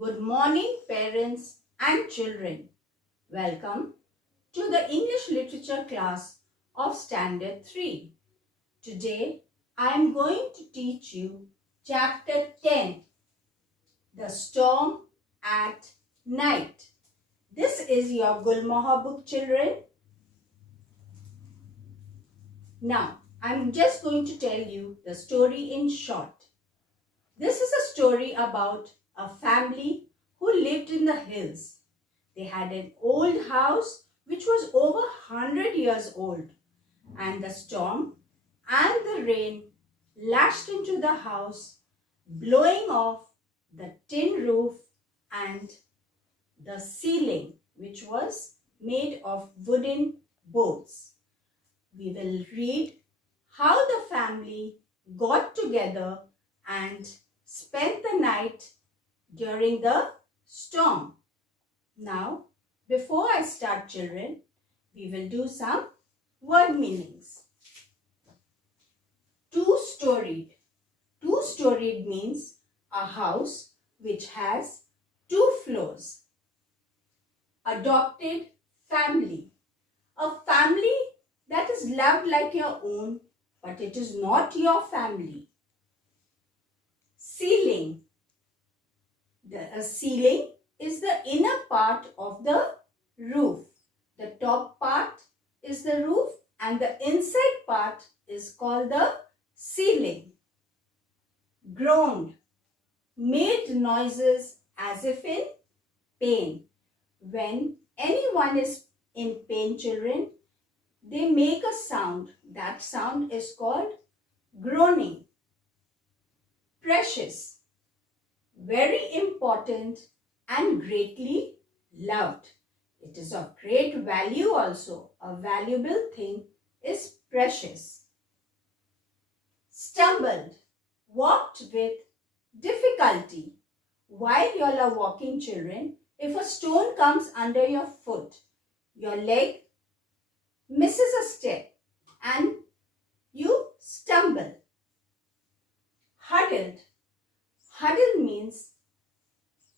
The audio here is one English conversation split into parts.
Good morning, parents and children. Welcome to the English Literature class of Standard 3. Today, I am going to teach you Chapter 10, The Storm at Night. This is your Gulmohar book, children. Now, I am just going to tell you the story in short. This is a story about a family who lived in the hills. They had an old house which was over 100 years old, and the storm and the rain lashed into the house, blowing off the tin roof and the ceiling, which was made of wooden boards. We will read how the family got together and spent the night during the storm. Now, before I start, children, we will do some word meanings. Two-storied. Two-storied means a house which has 2 floors. Adopted family. A family that is loved like your own, but it is not your family. Ceiling. A ceiling is the inner part of the roof. The top part is the roof and the inside part is called the ceiling. Groaned. Made noises as if in pain. When anyone is in pain, children, they make a sound. That sound is called groaning. Precious. Very important and greatly loved. It is of great value also. A valuable thing is precious. Stumbled. Walked with difficulty. While you all are walking, children, if a stone comes under your foot, your leg misses a step and you stumble. Huddled. Huddle means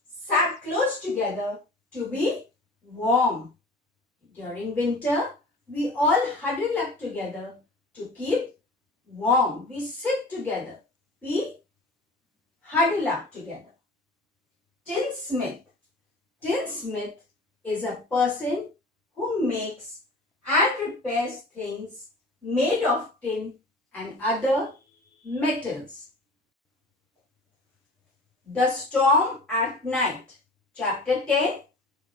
sat close together to be warm. During winter, we all huddle up together to keep warm. We sit together. We huddle up together. Tinsmith. Tinsmith is a person who makes and repairs things made of tin and other metals. The Storm at Night, Chapter 10,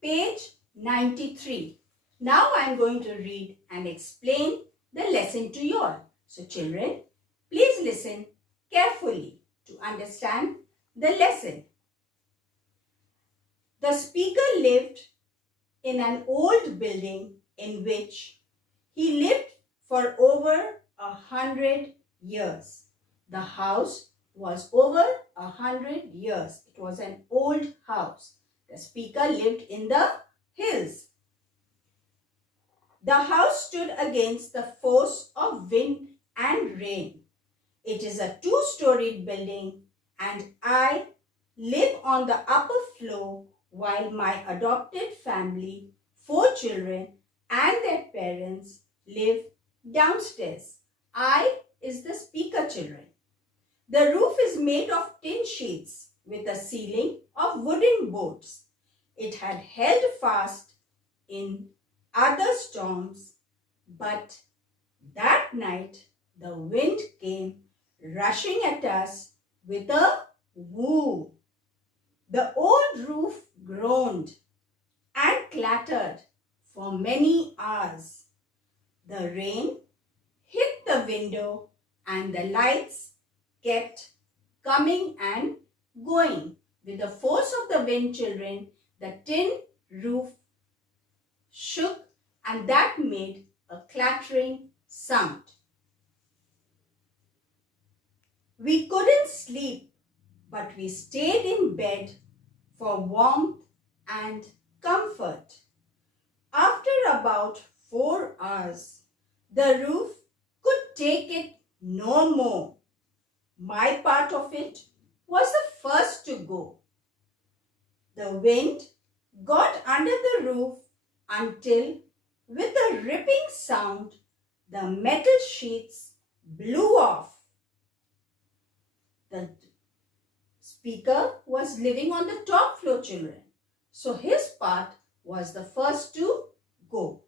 page 93. Now I am going to read and explain the lesson to you all. So children, please listen carefully to understand the lesson. The speaker lived in an old building in which he lived for over 100 years. The house was over 100 years. It was an old house. The speaker lived in the hills. The house stood against the force of wind and rain. It is a 2-storied building and I live on the upper floor while my adopted family, 4 children and their parents live downstairs. I is the speaker, children. The roof is made of tin sheets with a ceiling of wooden boards. It had held fast in other storms, but that night the wind came rushing at us with a woo. The old roof groaned and clattered for many hours. The rain hit the window and the lights kept coming and going. With the force of the wind, children, the tin roof shook and that made a clattering sound. We couldn't sleep, but we stayed in bed for warmth and comfort. After about 4 hours, the roof could take it no more. My part of it was the first to go. The wind got under the roof until, with a ripping sound, the metal sheets blew off. The speaker was living on the top floor, children, so his part was the first to go.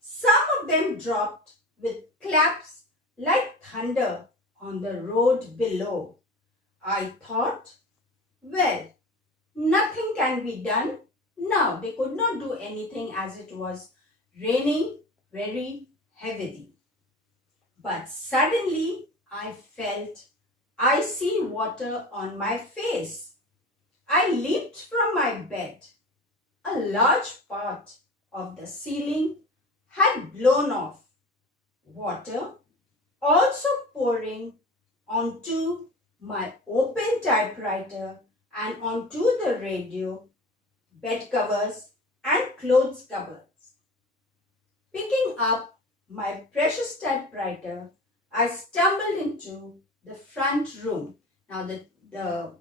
Some of them dropped with claps like thunder on the road below. I thought, well, nothing can be done now. They could not do anything as it was raining very heavily. But suddenly I felt icy water on my face. I leaped from my bed. A large part of the ceiling had blown off. Water also pouring onto my open typewriter and onto the radio, bed covers and clothes covers. Picking up my precious typewriter, I stumbled into the front room. Now the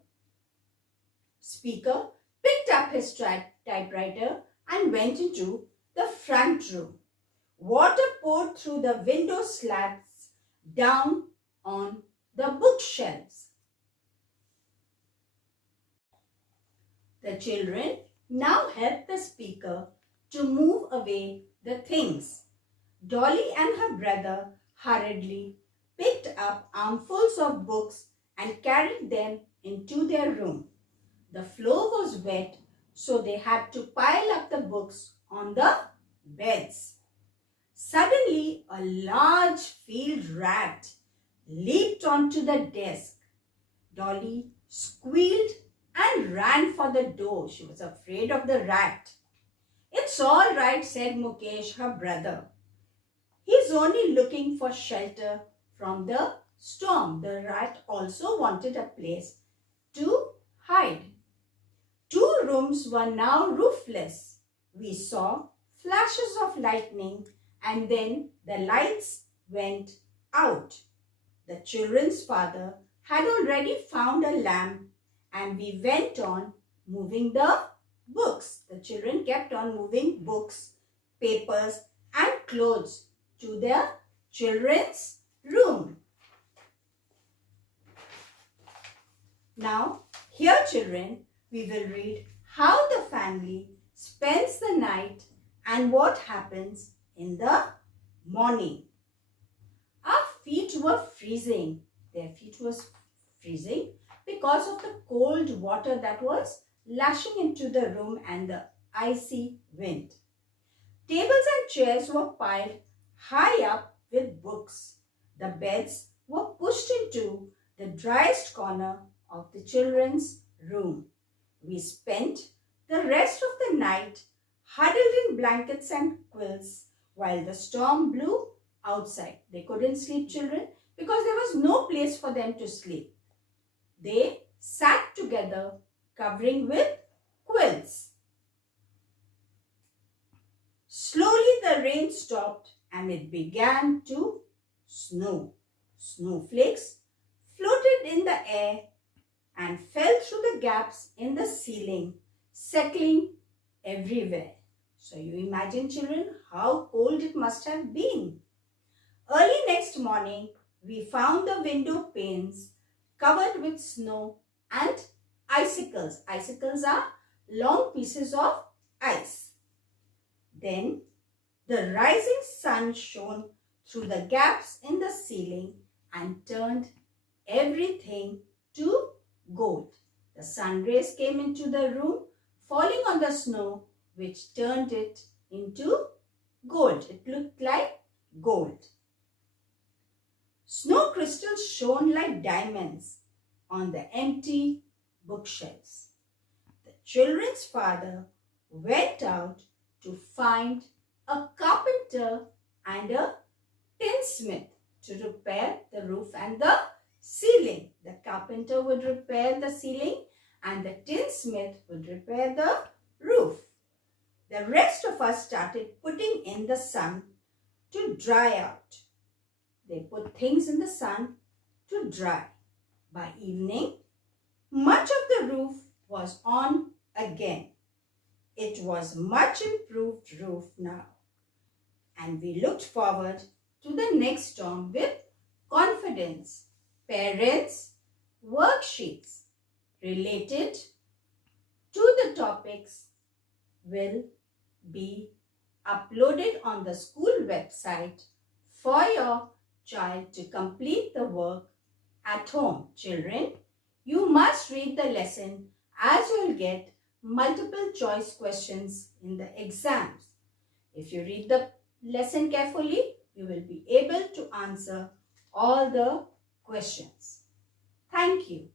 speaker picked up his typewriter and went into the front room. Water poured through the window slats down on the bookshelves. The children now helped the speaker to move away the things. Dolly and her brother hurriedly picked up armfuls of books and carried them into their room. The floor was wet, so they had to pile up the books on the beds. Suddenly, a large field rat leaped onto the desk. Dolly squealed and ran for the door. She was afraid of the rat. "It's all right," said Mukesh, her brother. "He's only looking for shelter from the storm." The rat also wanted a place to hide. 2 rooms were now roofless. We saw flashes of lightning and then the lights went out. The children's father had already found a lamp and we went on moving the books. The children kept on moving books, papers and clothes to their children's room. Now, here children, we will read how the family spends the night and what happens in the morning. Our feet were freezing. Their feet was freezing because of the cold water that was lashing into the room and the icy wind. Tables and chairs were piled high up with books. The beds were pushed into the driest corner of the children's room. We spent the rest of the night huddled in blankets and quilts while the storm blew outside. They couldn't sleep, children, because there was no place for them to sleep. They sat together, covering with quilts. Slowly the rain stopped and it began to snow. Snowflakes floated in the air and fell through the gaps in the ceiling, settling everywhere. So you imagine, children, how cold it must have been. Early next morning, we found the window panes covered with snow and icicles. Icicles are long pieces of ice. Then the rising sun shone through the gaps in the ceiling and turned everything to gold. The sun rays came into the room, falling on the snow, which turned it into gold. It looked like gold. Snow crystals shone like diamonds on the empty bookshelves. The children's father went out to find a carpenter and a tinsmith to repair the roof and the ceiling. The carpenter would repair the ceiling and the tinsmith would repair the roof. The rest of us started putting in the sun to dry out. They put things in the sun to dry. By evening, much of the roof was on again. It was much improved roof now, and we looked forward to the next term with confidence. Parents' worksheets related to the topics will be uploaded on the school website for your child to complete the work at home. Children, you must read the lesson as you will get multiple choice questions in the exams. If you read the lesson carefully, you will be able to answer all the questions. Thank you.